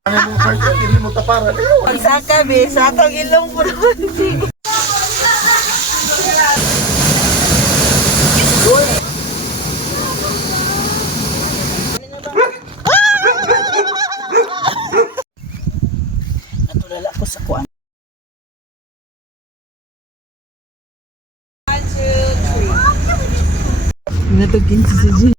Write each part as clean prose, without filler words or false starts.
Ano mong sakit, hindi mo taparan. Pagsaka, be. Sakang ilong po naman. Natulala ko sa kuan. Natugin si Gigi.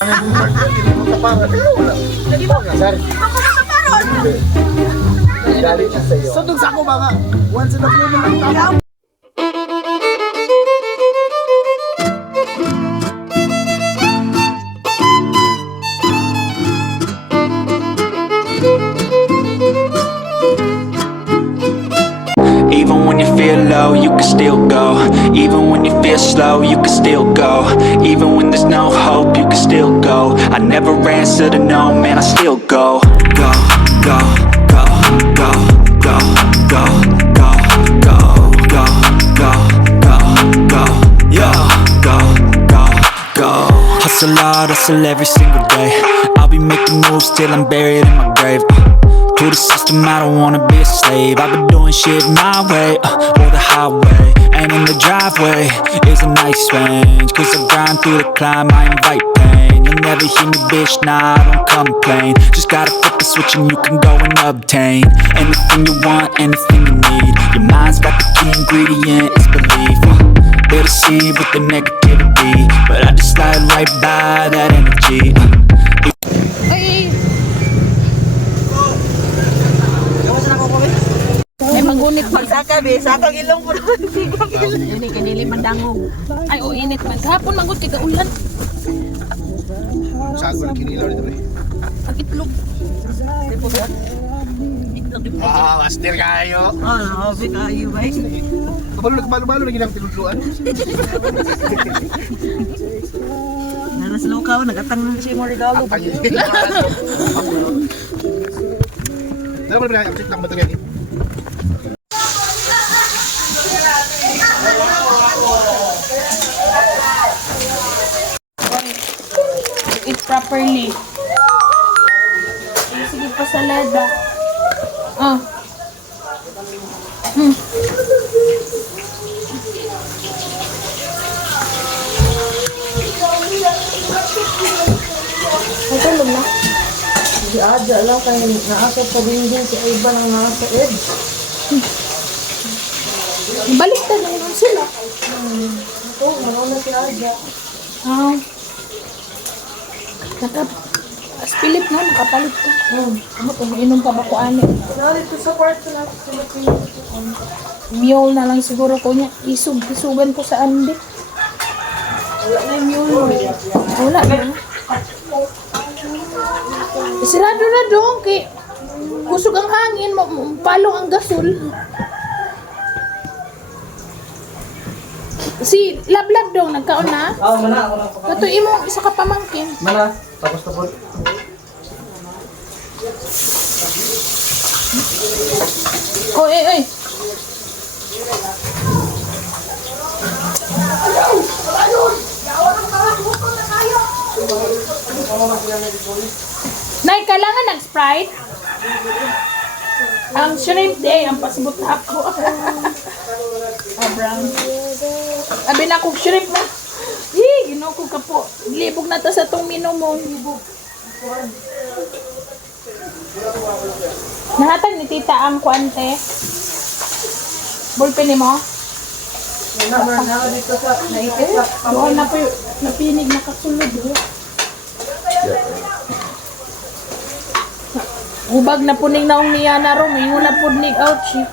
Ano mong sakit, hindi mo taparan. Lagi mo? Sir, Hindi galit siya sa'yo. Sundog sa ako mga once in a blue moon lang tama. Even when you feel low, you can still go. Even when you feel slow, you can still go. Even when there's no hope, you can still go. I never answer to no, man, I still go. Go, go, go, go, go, go, go, go, go, go, go, go, yeah, go, go, go. Hustle hard, hustle every single day. I'll be making moves till I'm buried in my grave. To the system, I don't wanna be a slave. I've been doing shit my way, or the highway. And in the driveway is a nice range. Cause I grind through the climb, I invite pain. You'll never hear me, bitch, nah, I don't complain. Just gotta flip the switch and you can go and obtain anything you want, anything you need. Your mind's got the key ingredient, it's belief. They're deceived with the negativity, but I just slide right by that energy. May magunit pagsaka, be. Sakang ilong po naman. Ini kanili mandangog. Ay o init man. Kahapon mangut tiga ulan. Sago na kinilaw dito eh. Ang itlog. Ah, master kayo. Ah, be kayo, ba? Kabalo-balo na ginang tinudluan. Nanas lukaw, nagatang na siya mo regalo. Dapat ba na-update lang ba ito ganyan? Eat properly. Sige pa salada. Ah. Matulog na. Hindi adya lang kayo naasa pa din sa iba ng nasa edge. Baliktad naman sila. Ito, nauna si Adya. Ah. Philip na, nakapalit ka. Ano kung inom pa ba ko ani? Narito sa kwarto na sila Mule na lang siguro ko niya. Isugan ko sa andi. wala na yung mule. Wala na. Sirado na doon kay kusog ang hangin, palong ang gasol. Si Lablab dong nagkaon na. Mana. Kato imo isa ka pamangkin. Mana. Tapos tapos. Oy. Nay, kailangan nag-Sprite? Ang shrimp day, ang pasibot na ako. Brown. Abi na kong shrimp na. Ginoo ko ka po. Libog na ta sa tong minom mo. Nahatag ni tita ang kwante. Ballpen ni mo? Dito sa naipit sa Doon na po napinig na kasulod. Hubag na puning naong niya na ro. May na punig out siya.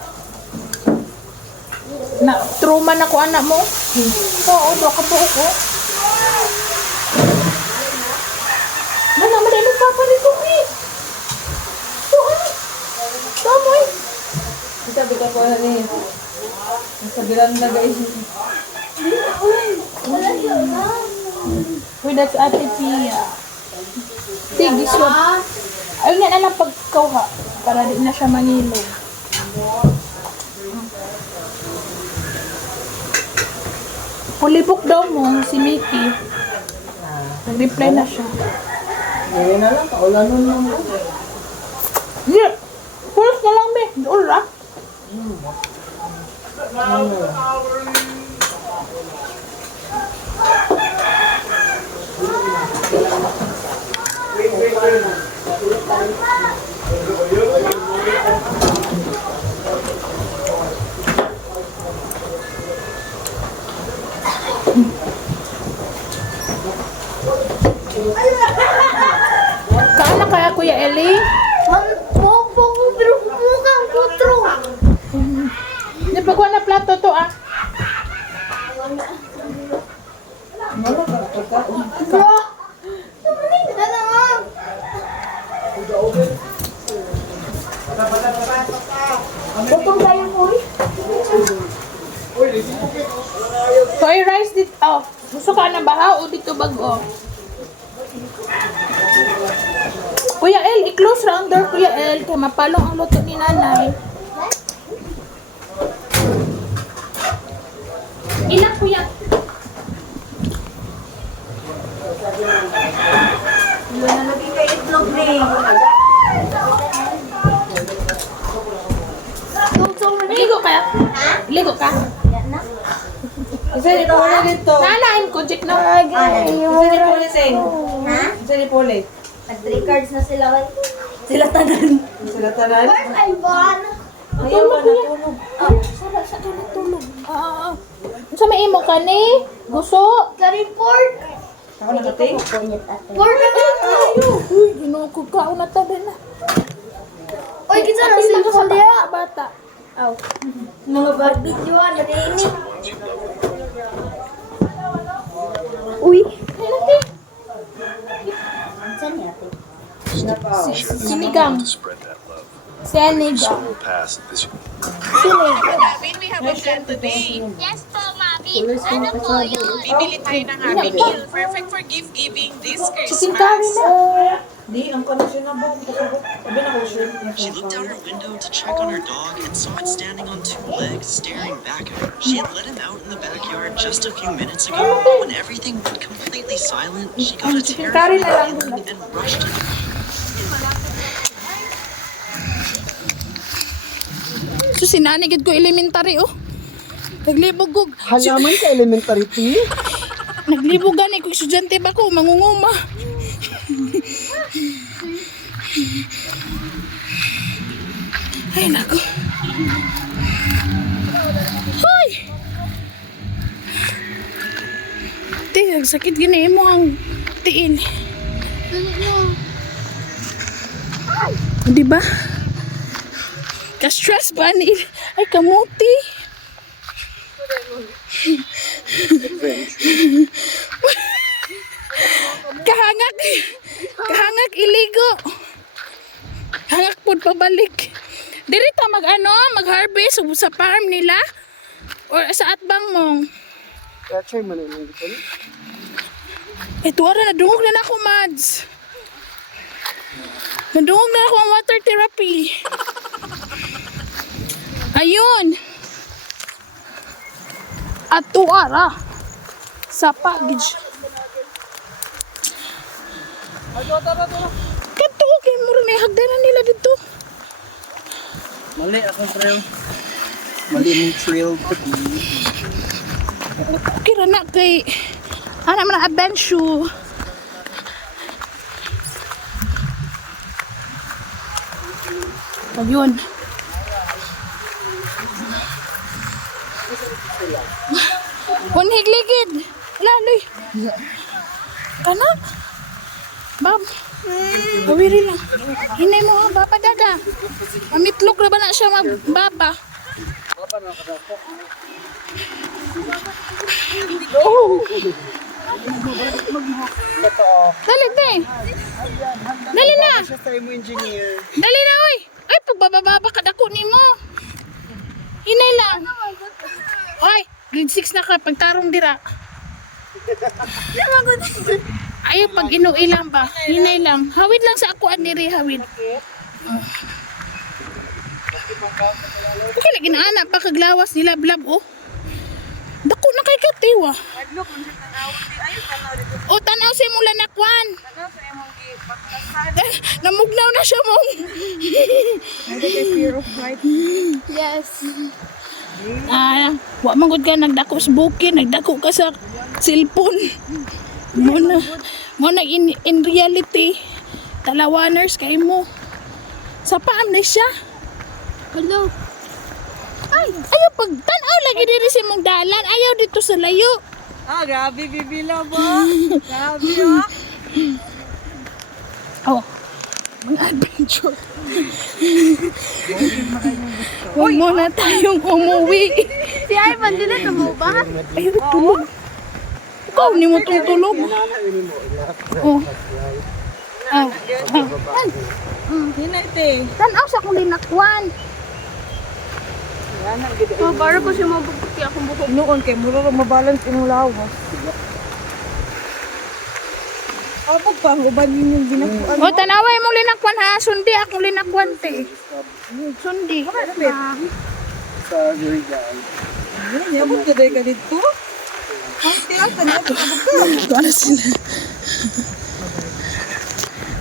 Na, truma na ko anak mo. Oo, do ka po ko. Mana, madali pa pa rito eh. Doon. Tamoy. sabi ka po na niya. Sa biranda guys. Uy, that's Ate Pia. Sige, swap. Ayun nga na lang pagkauha para di na siya mangilog. Pulibok daw mo si Mickey. Nag-reply na siya. Ngayon na lang, kaulanon lang mo. Hindi. First na lang, be. Doon ra. Kaana kaya Kuya Eli? Di ba kuha na plato to ah? Soy rice dito. Oh, gusto ka na baha o dito bago? Kuya El, i-close ra ang door, Kuya El. Kaya mapalong ang luto ni nanay. Ilan, Kuya? Nalagay ka itlog ni. Ligo ka? Ligo ka? Isa ni Pole dito. Nanain ko, Jik, no? Isa ni Pole, Seng. Ha? Isa ni Pole. Nag-3 cards na sila. Sila tanan. Sila tanan. Where's Ivan? Ayaw ba natulog? Sa ka natulog. Sa may imo ka ni? Gusto? Ka-report. Ako nakating? Pork na Uy, ginukog ka. Una tabi na. Uy, kita na Pila sila ka sa sa diya. bata. Aw. Mga barbecue na rin. Uy. Saan niya? Sinigang. Sinigang. Yes po, Mami. Ano po yun? Bibili tayo ng Happy Meal. Perfect for gift-giving this Chicken Christmas. curry na. Di, ang connection na ba? Sabi na ko, sure. She looked out her window to check on her dog and saw it standing on 2 legs, staring back at her. She had let him out in the backyard just a few minutes ago. When everything went completely silent, she got a Chicken curry terrifying na lang. feeling and rushed to the So, sinanigid ko elementary, oh. Naglibog ko. Halaman ka elementary P. Naglibogan eh. Kung estudyante ba ko, mangunguma. Ay, nako. Hoy! Te, sakit gini mo ang tiil. Di ba? Ka-stress ba ni? Ay, kamuti. Kahangak iligo. Hangak pod pabalik. Diri ta mag-harvest sa farm nila or sa atbang mo. Kaya try mo na yung dito. Ito ara nadungog na ako, Mads. Nadungog na ako ang water therapy. Ayun. Ato ara sa package. Kato kay mura na hagdanan nila dito. Mali akong trail. Mali mong trail pati. Okay ra na kay ana man ang adventure. Ayun. Higligid. Laloy. Kana? Bab. Awiri lang. Hinay mo ha, baba dada. Mamitlog na ba na siya magbaba? Oh. Dali, te. Dali na. Siya tayo mo engineer. Dali na, oy. Ay, pagbababa ka dako ni mo. Hinay lang. Oy, grade 6 na ka, pagtarong dira. Ayaw pag inuwi lang ba? Hinay lang. Hawid lang sa ako aniri hawid. Okay lagi na anak pa kaglawas nila blab oh. Dako na kay katiwa. Adlok man sa tanaw. Ayos tanaw dito. O tanaw sa mula nakwan. Tanaw sa imong gipagtasan. Namugnaw na siya mong. Ano kay fear of height? Yes. Wa man gud ka nagdako sa bukid, nagdako ka sa cellphone. Mo na in reality talawaners kay mo. Sa paam na siya. Hello. Ay, ayaw pag tanaw lagi diri sa mong dalan, ayaw dito sa layo. Ah, grabe bibila ba? Grabe ah. Oh. Mga adventure. Huwag muna tayong umuwi. Si Ivan din na tumubak. Ay, tulog. Ikaw, ni mo itong tulog. Oh. Oh. Hinete. Tanaw sa kong linakwan. Oh, para ko siya mabukti akong buhok. Noon kay muro mabalance imong lawas. Ako pa ang uban yung ginakuan. O, tanaway mong linakwan ha. Sundi akong linakwan te. Sundi. Sa Gurigan. Yabot ka ka dito. Hasti ka na. Ano sila?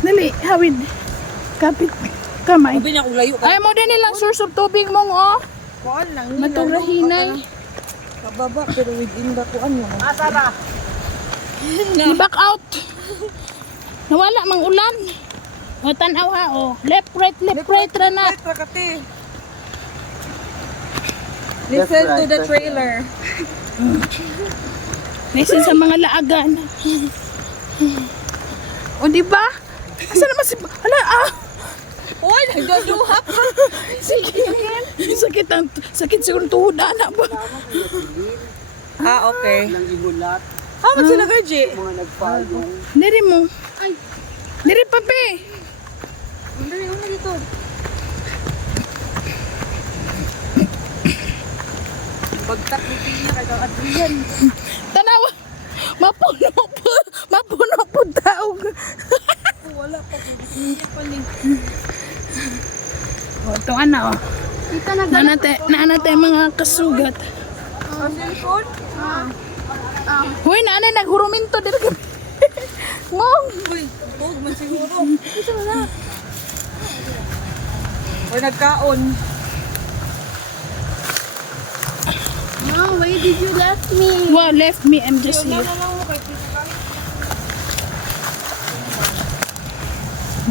Dali, hawid. Kapit kamay. Sabi niya kung layo ka. Ay mo din nilang source of tubig mong oh. Kuan lang. Maturahinay. Kababa pero within bakuan mo. I-back out. Nawala mang ulan. O tanaw ha o. Left right ra na. Rakate. Listen to the trailer. Listen sa mga laagan. O di ba? Asa naman si hala Uy, nagduduha pa. Sige. Sakit siguro tuhod anak ba? Ah, okay. Nang ihulat, How much sila gaji? mga nagpayong. Diri mo. Ay. Diri pa pe. Dali, una dito. Bagtak mo niya kay Adrian. Tanaw. Mapuno po taog. Wala pa ko. Niya pa ni. O ito ana o. Naanate mga kasugat. Ang cellphone? Hoy, naanay naghuruminto diri ka. Ngong. Uy, tugtog man siguro. Isa na. Or nagkaon. No, why did you left me? Wow, left me. I'm just here. lang mo kay Tito Kay.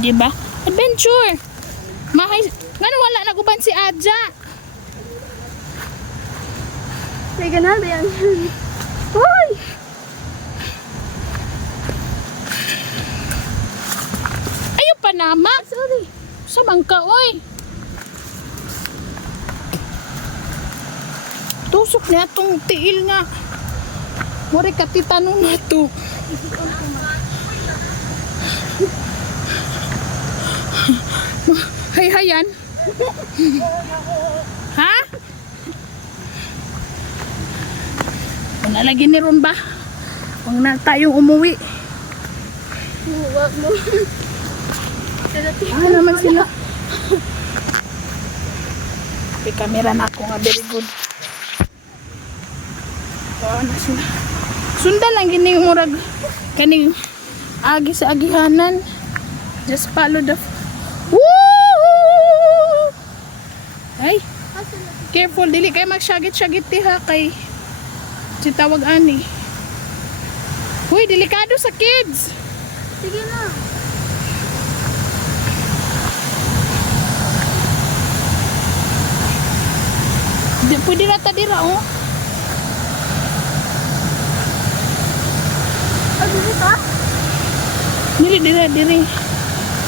Diba? Adventure. Mahay. Ngano wala naguban si Adja? Sige na, yan. Uy! Ayaw pa nama. Sorry. Sa bangka, oy. Tusok na itong tiil nga. Mori katitanong na ito. Hay-hayan. Ha? Kung nalagyan ni Ron ba? Huwag na tayong umuwi. Huwag mo. Ah, naman sila. May camera na ako nga, very good. Ah, na sila. Sundan lang gini murag kaning agi sa agihanan. Just follow the Woo! Ay. Careful dili kay magsyagit-syagit ti ha kay si tawag ani. Huy, delikado sa kids. Sige na. Di pwede na ta dira oh. Oh, dito ka? Diri diri. Diri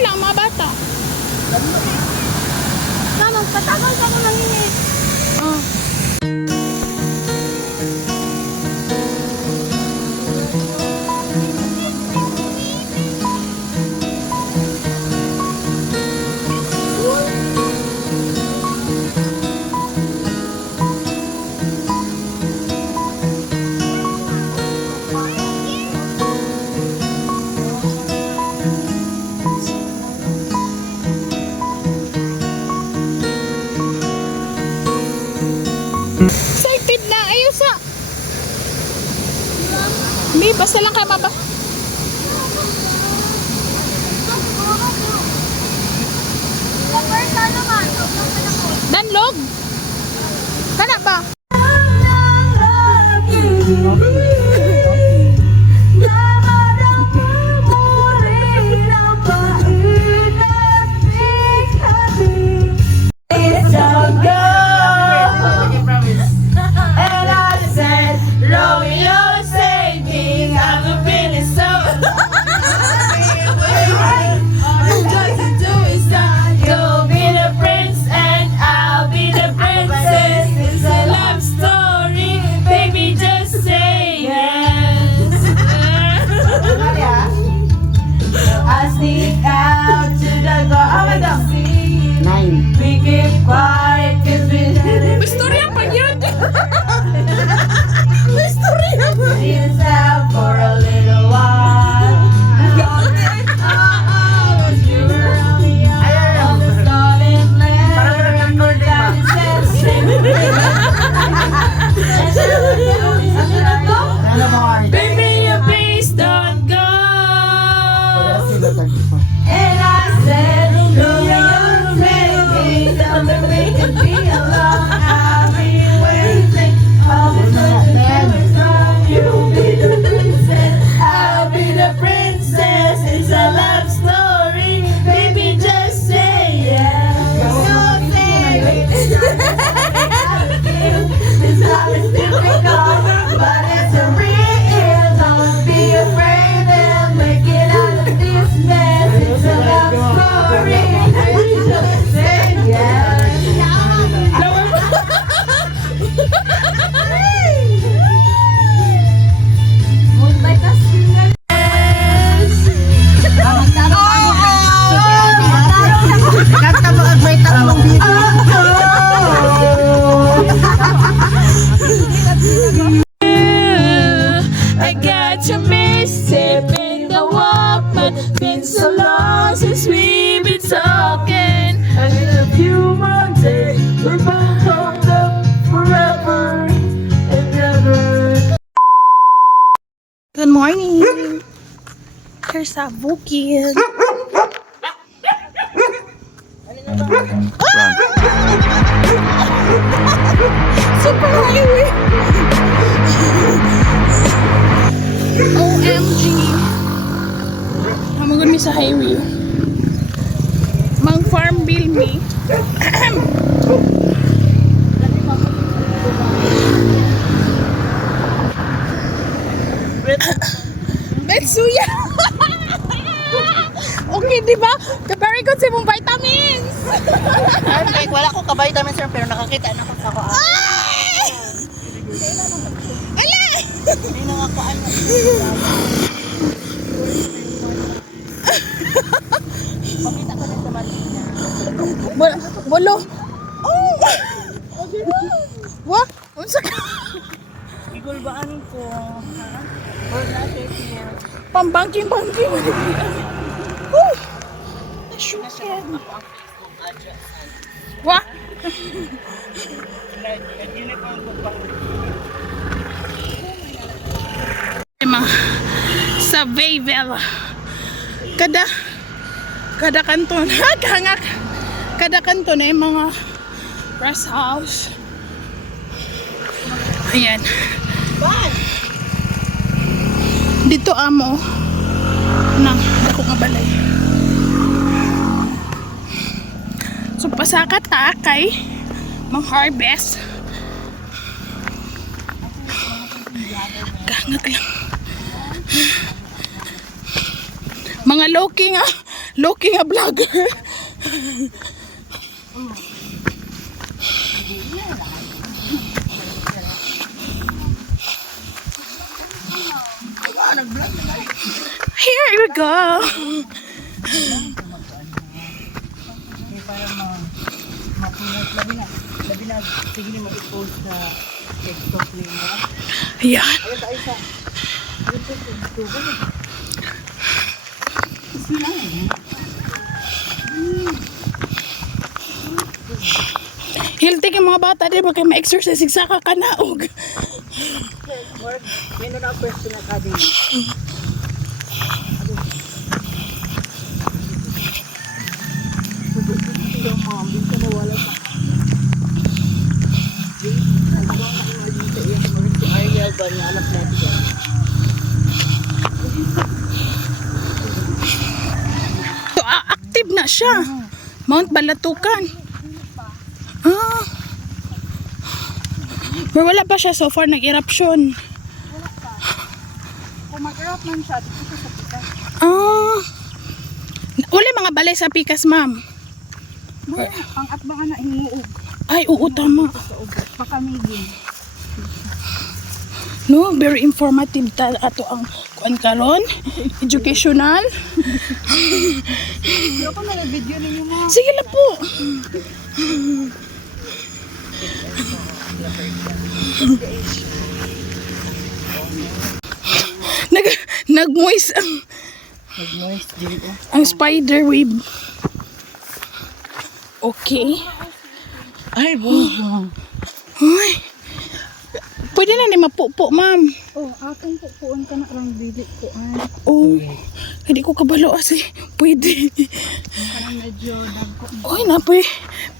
lang mga bata. Mama, patagal ka naman ini. Oh. Sige, basta lang ka maba. Danlog? Kana ba? Istorya pa yun. Istorya pa. Baby, you please don't go. And I said, no, you're ready. Something we can be alone. I'll be waiting. All the time from you. Be the princess. I'll be the princess. It's a love story. Baby, just say yes. So say it's not as difficult, but it's a real. Don't be afraid and make it out of this mess. It's a love story. Just say yes. Moonlight na singer. Kanta mo at may tatlong video. I got you missing in the Walkman. Been so long since we've been talking. And in a few months, we're both hooked up forever and ever. Good morning. Here's our bukid. Super highway. OMG. Hamagod mi sa highway. Mang farm bill me. Betsuya. Okay, di ba? Very good sa mong vitamins. Perfect. Wala ko ka-vitamin sir, pero nakakita na ko sa ako. Ay! Ala! Hindi na ako ano. Pakita ko na sa Martina. Bolo. Oh! What? Unsa ka? Igulbaan ko. Or natin here. Pambangking. Oh! Nashukin. What? Sa Bayvel. Kada kanton. Kada kanton ay mga rest house. Ayan. Dito amo nang dako nga balay. So pasaka ta kay mang harvest. Gangag lang. Mga loki nga vlogger. Here we go. Labi na, sige ni mag-post sa TikTok nila. Ayan. Healthy yung mga bata, di ba? Kaya ma-exercise sa kakanaog. Meron na person na kadi. Ariel ba niya anak natin? So, active na siya. Mount Balatukan. Ah. Pero wala pa siya so far nag-eruption. Kung mag-erap man siya, dito siya sa pikas. Ah. Wala mga balay sa pikas, ma'am. Ang atbangan na hinuog Ay, oo, tama. sa ugat. Pakamigin. No, very informative ato ang kuan karon. Educational. Pero ako na-video ninyo mga. Sige lang po. Nag-moist ang spider web. Okay. Ay, buong. Uy. Pwede na ni mapupo, ma'am. Oh, akong pupuan ka na lang dili ko. Ay, Oh. Hindi ko kabalo kasi pwede. parang medyo dagko. Uy, napoy.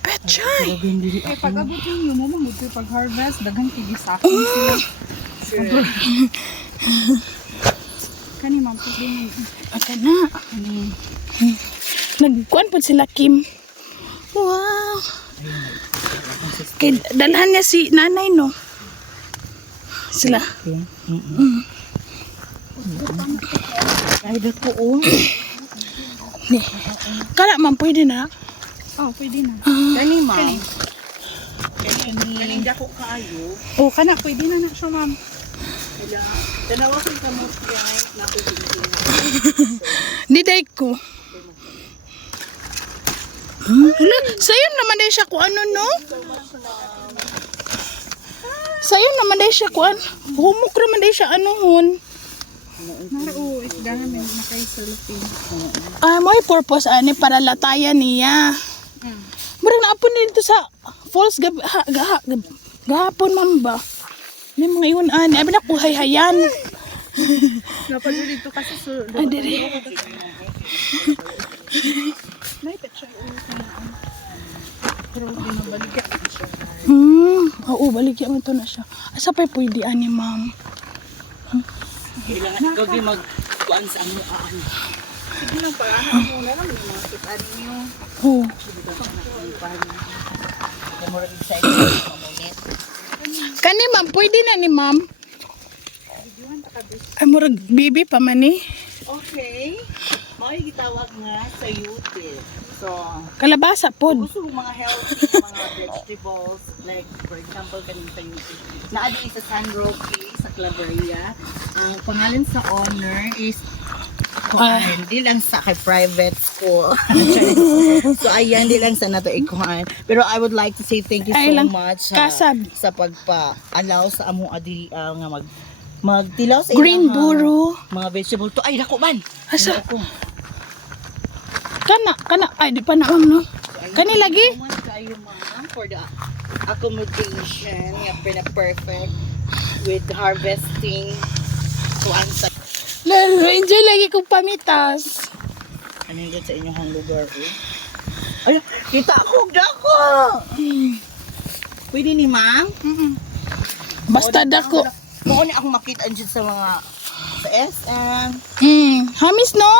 Petchay. Eh, pag abot ninyo mo, mamudto pag-harvest, daghang tigisakon sila. Kani ma'am, pwede mo. Aka na. Nagkuan po sila Kim. Wow. Kay dalhan niya si nanay, no? Sila. Ay, dako oh. Ni. Kala man pwede na. Oh, pwede na. Kani ma'am. Kani dako kaayo. Oh, kana, pwede na na siya ma'am. Dalawa ko ka mo guys na ko dito. Diday ko. Hala, sayon naman day siya ko ano, no? Sayon naman day siya ko ano. Humok naman day siya ano, hon. Oo, isda namin nakay-selfie. May purpose ani para latayan niya. Murag naapon dito sa falls gahapon, ma'am ba? May mga iwan ani. Abi na ko hayhayan. Dapat dito kasi Ay, diri. naipit siya ulit na ano. Pero hindi mabalik siya. Oo, baligyan mo ito na siya. Asa pa pwede ani, ma'am? Kailangan ikaw di magkuan sa ano aan. Sige lang, parang muna lang yung mga kitaan niyo. Oo. Kani, ma'am, pwede na ni, ma'am. Ay, murag bibi pa man ni. Okay. May gitawag nga sa YouTube. So, Kalabasa pod. gusto mo mga healthy, mga vegetables, like for example, kanin sa YouTube. Naadi sa San Roque, sa Claveria. Ang pangalan sa owner is hindi lang sa kay private school. So, ayan, di lang sa nato ikuhan. Pero I would like to say thank you Ay so lang, much kasab. sa pagpa-allow sa amo adi nga magtilaw sa Green ilang, buro. mga vegetable to. Ay, dako man! Asa? Dako. Kana. Ay, di pa na, ma'am, no? Kani lagi? So much kayo, ma'am, for the accommodation nga perfect with harvesting kuan sa Lalo, enjoy lagi kong pamitas. ano yun sa inyong lugar eh. Ay, kita ako dako. Pwede ni ma'am? Basta dako. Mao ni ako makita dyan sa mga sa SM. Hamis, no?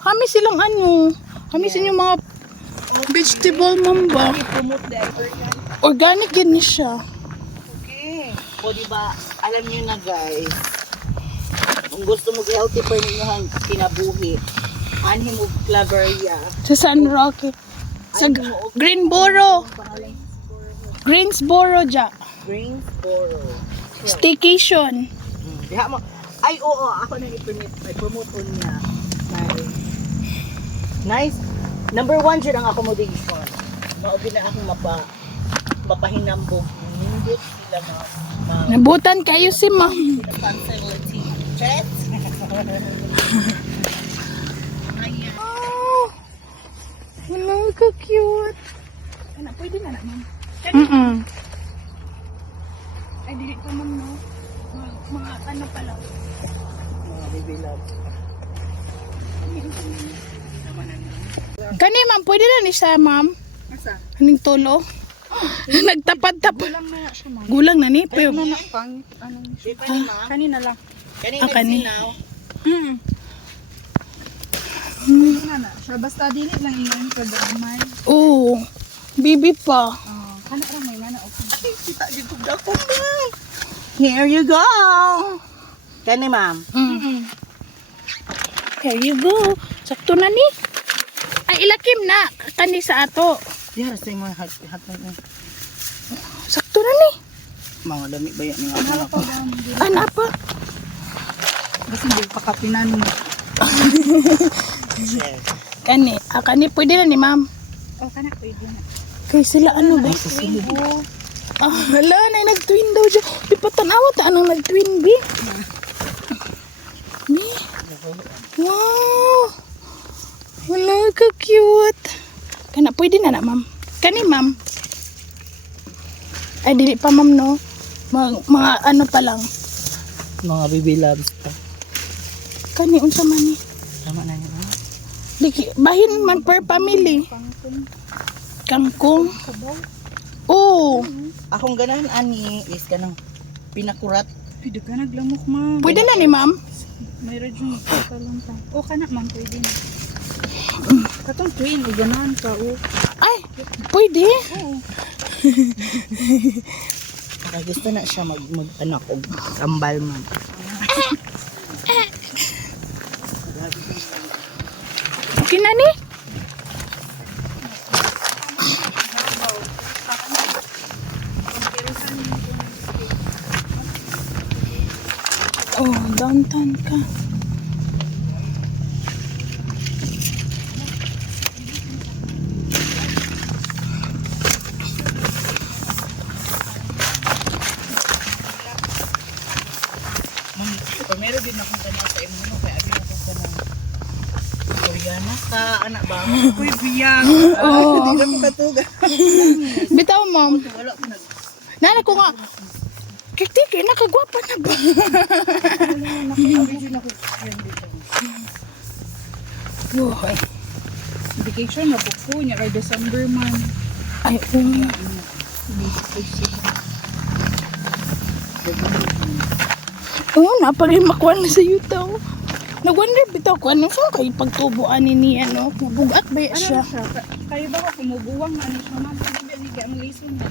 Hamis silang ano. Hamis yung mga vegetable, ma'am ba? I-promote the African. Organic yun ni siya. Okay. O diba, alam niyo na guys, kung gusto mo healthy pa yung kinabuhi, anhin mo Claveria. Sa San Roque. Sa Greenboro. Greensboro, ja. Greensboro. Staycation. Diha mo. Ay, oo, ako na i-promote on niya. Nice. Number 1 dyan ang accommodation. Maugin na akong mapahinambog. Hindi sila Nabutan kayo si ma'am. responsibility. Chet? Ayan. Oh, wala ka cute. Kana, pwede na na ma'am. Mm-mm. Ay, dili ko ma'am, no? ano pala. Mga baby love. Kani ma'am, pwede na ni siya ma'am. Asa? Aning tulo. Nagtapad-tapad. Gulang na siya, ma'am. Gulang na ni. Pero, Pang, anong Di pa ni ma'am. kanina lang. Kanina kani. sinaw. Kanina na siya. Basta dili lang iyon pag-amay. oo. Bibi pa. Kana ra may mana okay. Kita dito dako ma'am. Here you go. Kani ma'am. Here you go. Sakto na ni. Ay, ilakim na. Kani sa ato. Diha sa mo hatong Sakto na ni. mga dami ba yan nga ako. Ano pa? Basta hindi pa kapinan mo. Kani. Kani pwede na ni ma'am. Oh, kana pwede na. Kay sila ano ba? Hala, na nag-twin daw dyan. Di pa tanawa ta anong nag-twin, bi? Bi? Wow! Wala ka cute. Kana, pwede na na, ma'am. Kani, ma'am. Ay, dili pa, ma'am, no? Mga ano pa lang. Mga baby loves pa. Kani, unsa man ni? Tama na yun. Liki, bahin man per family. Kangkong. Oo. Akong ganahan ani is kanang pinakurat. Pwede ka naglamok, ma'am. Pwede na ni, ma'am. May radyo magkaka lang pa. Oh, kana, ma'am, pwede na. Katong twin, ganahan ka, oh. Ay, pwede. Kaya gusto na siya anak og kambal man. Okay na ni? Oh, downtown ka. Pamero din akong kanang sa imo no kay abi akong kanang Koreana ka anak ba? Uy, biyang. Oh. Di na ko katuga. Bitaw, ma'am. Wala ko nag Nana ko nga. Kiki, nakagwapa na ba? Buhay. Vacation na po niya kay December man. Ay, oo. Oo, napag-imakuan na sa yuta. Nag-wonder bitaw ko ano siya kay pagtubuan ni ano. Bugat ba Ano siya? siya? Kayo ba ka kumubuwang na ano siya, ma'am? Pwede ni kaya ang lesson na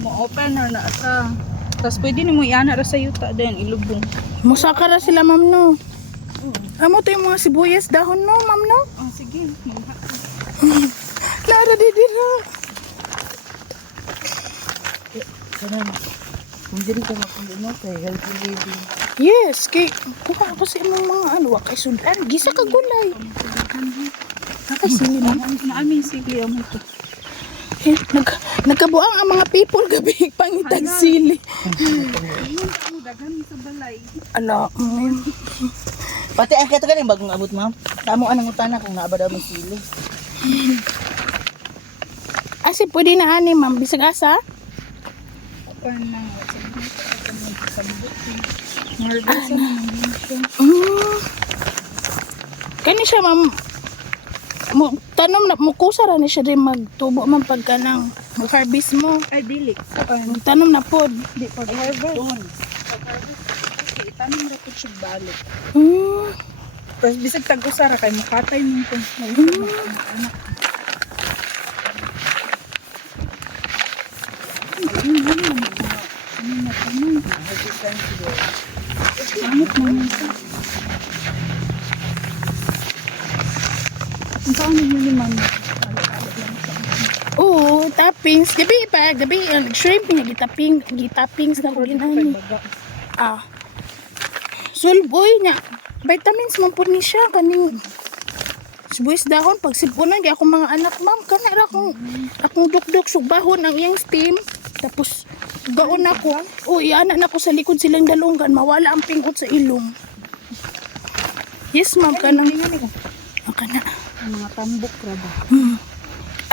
mo-open or na asa. Tapos pwede ni mo iana ra sa yuta din, ilubong. Musaka ra sila, ma'am, no. Amo to yung mga sibuyas dahon, no, ma'am, no. Oh, sige. Lara di dira. kanang kung diri ka makuno kay healthy living. Yes, kay kuha ko sa imong mga ano, wa kay sudan, gisa ka gulay. Nakasili, ma'am. Naaming sige mo to. Eh, nagkabuang ang mga people gabi pangitag sili. Ang dagan sa balay. Ala, Pati ang kato ganing bagong abot ma'am. Tamo anang utana kung naaba daw may sili. Asi pwede na ani, ma'am, bisag asa. Pan na. Marbles na siya. Kani siya, ma'am. Tanom na mukusa ra ni siya din magtubo man pagka nang mag-harvest mo. Ay, dili. Tanom na pod. Di pag-harvest. Okay, tanong ra po siya balik. Tapos bisag tag-usara kay makatay mo ito. Anak. Ang saan nyo ni mama? Oo, toppings. Gabi, shrimp niya, gitoppings na ko ginani. Ah. Sulboy niya. Vitamins man po ni siya. Kaning sibuyas dahon. Pag sipunan, di ako mga anak, ma'am. Kanara akong dukduk, sugbahon ang iyang steam. Tapos, gaon ako. O, iana na ko sa likod silang dalunggan. Mawala ang pingot sa ilong. Yes, ma'am. Kanang. Kana. Ang mga tambok ra ba?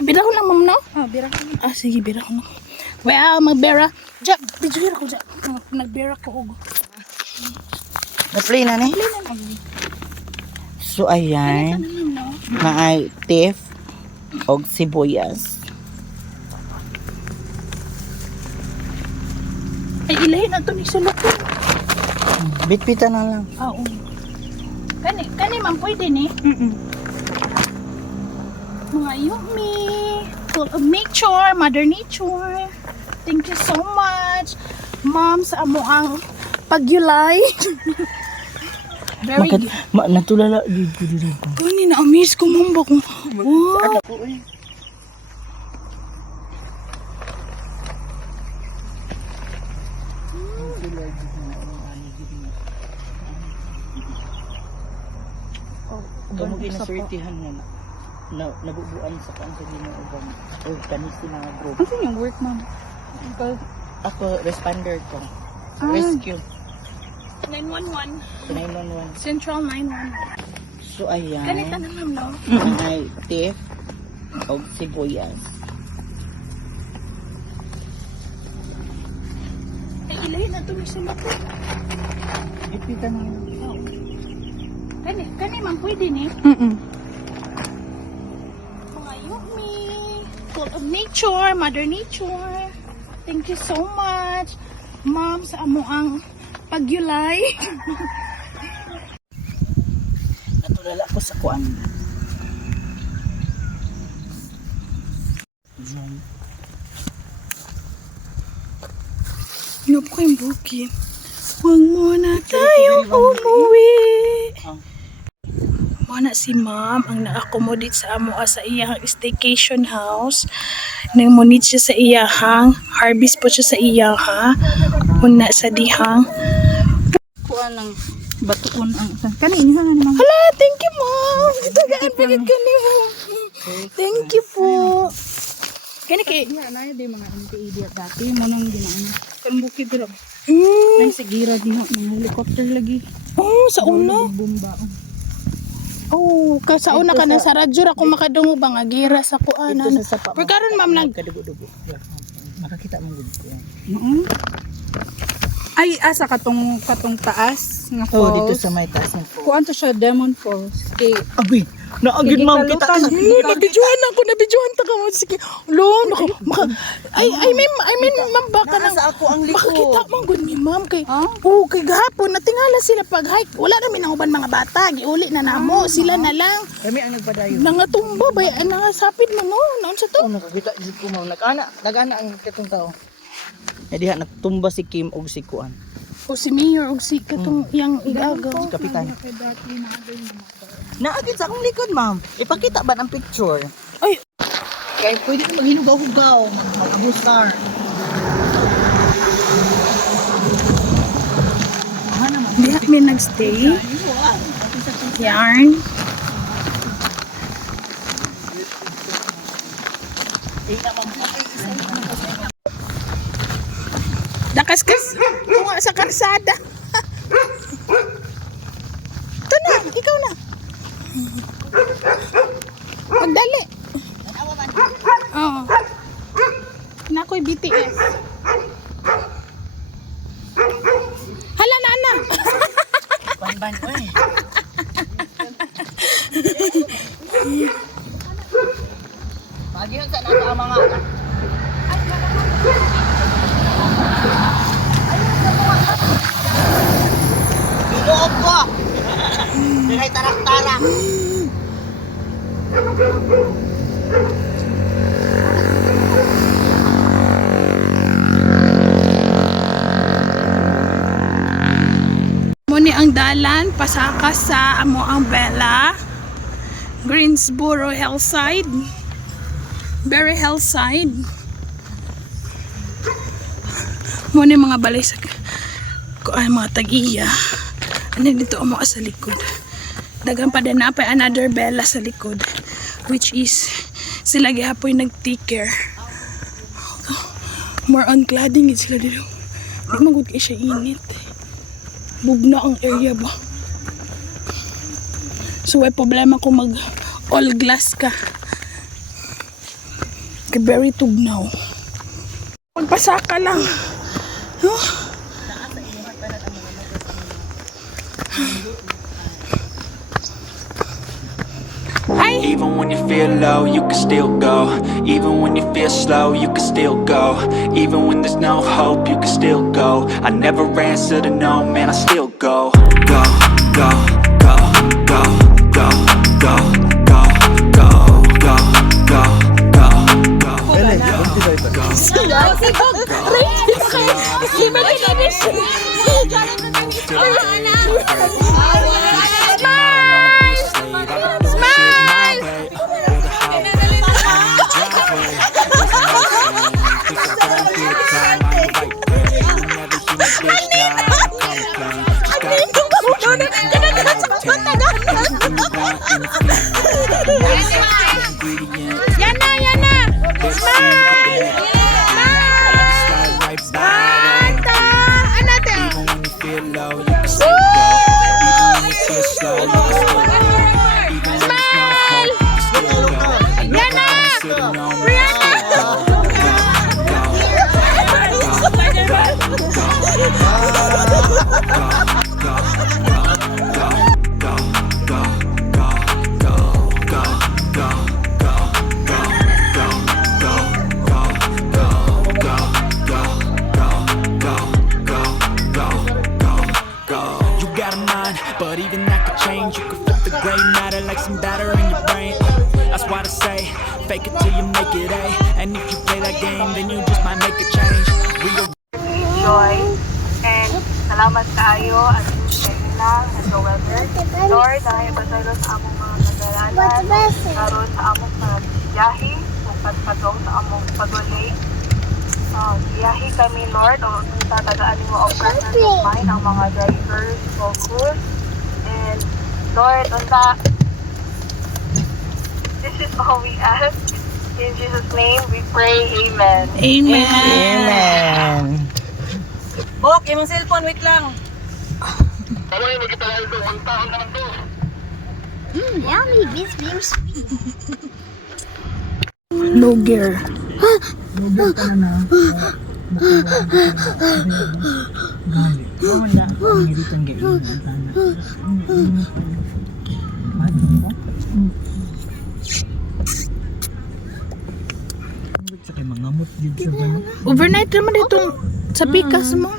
Birahon lang, ma'am, no? Ah, bira ka. Ah, sige, birahon lang. Well, magbera. Diyan, bidyo ko dyan. Nagbera ko. Na-play na ni. So ayan, maay tif og sibuyas. Ay, ilahin na ito ni sulok ko. Bitbitan na lang. Oo. Kani man pwede ni. Mga yummy. Full of nature, mother nature. Thank you so much. Mom, sa amo ang pagyulay. Very good. Natulala dito. Kani na-amaze ko, mom. Wow. Kamu ginasortihan na nabubuan sa kanila ng ubang o kanis mga group. Ano yung work, ma'am? Ako, responder ko. Rescue. 911. 911. Central 911. So, ayan. Ganito na ma'am, no? Ay, tif o sibuyas. Ay, ilahin na ito ni sulok ko. Bitbitan na lang. Kani man pwede ni. Mga yummy. Full of nature, mother nature. Thank you so much. Mom, sa amo ang pagyulay. Natulala ko sa kuan. Ano po kayong bukid? Huwag muna tayong umuwi. Muna si ma'am ang na-accommodate sa amo sa iyang staycation house. Nang-munit siya sa iyahang. Harvest po siya sa iyaha. Muna sa dihang. Kuha ng batuon ang... Kanina nga naman. Hala, thank you ma'am. Ito gaan pagod ka niyo. Thank you po. Kani kay... Yan, na yung mga MTE dati. Mo nang ginaan. Kan bukid ro. Mm. Nang sigira din mga helicopter lagi. Oh, sa una. Bomba. Oh, kay sa una ka na sa radyo ako makadungo ba nga gira sa kuan ano. Ito sa sapa. Pero karon ma'am nag Kadugo-dugo. Makakita mo gud ko. Ay, asa katong taas nga falls. Oh, dito sa may taas ng falls. Kuan to siya Demon Falls. Kay Abi, naagid ma'am kita. nabidyohan ako, nabidyohan ta ka mo sige. Lo, I mean ma'am baka nang Nasa ako ang likod. makakita mo gud ni ma'am kay kay gahapon natingala sila pag hike. Wala na minanguban mga bata, giuli na namo sila na lang. Kami ang nagpadayon. Nangatumba ba nangasapid mo no? Naon sa to? Oh, nakakita jud ko ma'am. Nag-ana ang katong tao. Eh diha nagtumba si Kim og si Kuan. O si Mayor og si katong yang igagaw. Si Kapitan. Naagid sa akong likod, ma'am. Ipakita ba ng picture? Ay, Kaya pwede ka maghinugaw-hugaw, mag-abustar. diha may nagstay. Yarn. Nakaskas tunga sa karsada. Ito na, ikaw na. Magdali. Oo. Nakoy BTS. Hala na na. Ban-ban ko eh. Magihan sa nato ang mga... Biloob ko! Dinay tarak-tarak! Muni ang dalan pasaka sa amo ang Bella Greensboro Hillside, very hillside. Muni mga balay sa kuan mga tagiya. Ano dito amo sa likod. Dagan pa din napay another Bella sa likod, which is sila gihapoy nag-take care. More on cladding sila dito. Di magud kay siya init. Bugna ang area ba? So, may problema kung mag all glass ka. Kay very tugnaw. Pasaka lang. Huh? Even when you feel low, you can still go. Even when you feel slow, you can still go. Even when there's no hope, you can still go. I never answer to no, man, I still go. Go, go, go, go, go, go, go, go, go, go, go, go. Ele, kunti ba ito? Yana! Smile! Bata! Ano to? Smile! Yana! You got a mind, but even that could change. You could flip the gray matter like some batter in your brain. That's why I say, fake it till you make it A. And if you play that game, then you just might make a change. We go Joy. And salamat kayo at Sheila at the weather. Lord, dahil pasaylo sa among mga kadalanan, karon sa among mga biyahe, kung padong sa among pagulay. Biyahe kami, Lord, o tatagaan mo ang presence of mind, ang mga drivers, focus. And Lord, this is all we ask. In Jesus' name, we pray. Amen. Amen. Bok, imong cellphone, wait lang. Yummy, this very sweet. Luger. Overnight naman itong sa pikas mo.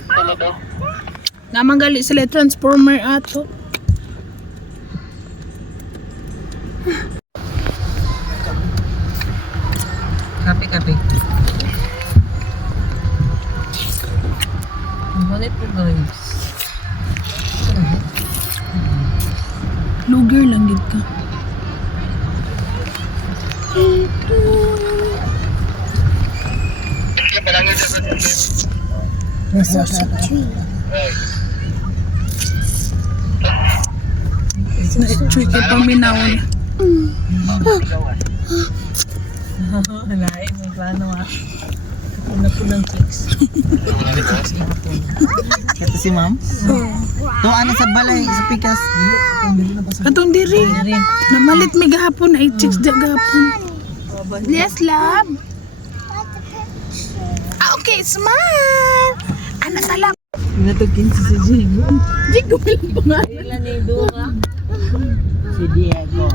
Namanggali sila transformer ato. Kape. Balik po guys. Luger lang gid ka. Na-trick paminawon. Halain, may plano Una po ng chicks. Ito si ma'am? To ano sa balay, sa pikas. Katong diri. Namalit mi gahapon ay chicks da gahapon. Yes, love. Okay, smile. Ana talang. Natugin si Jim. Di ko bilang pangalan. Ilan ni Dura? Si Diego.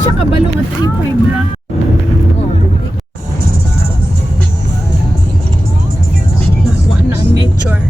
siya kabalong at 3.5 lang. Nakuha na ang nature.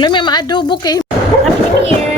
Wala may maadobo kay. Happy New Year!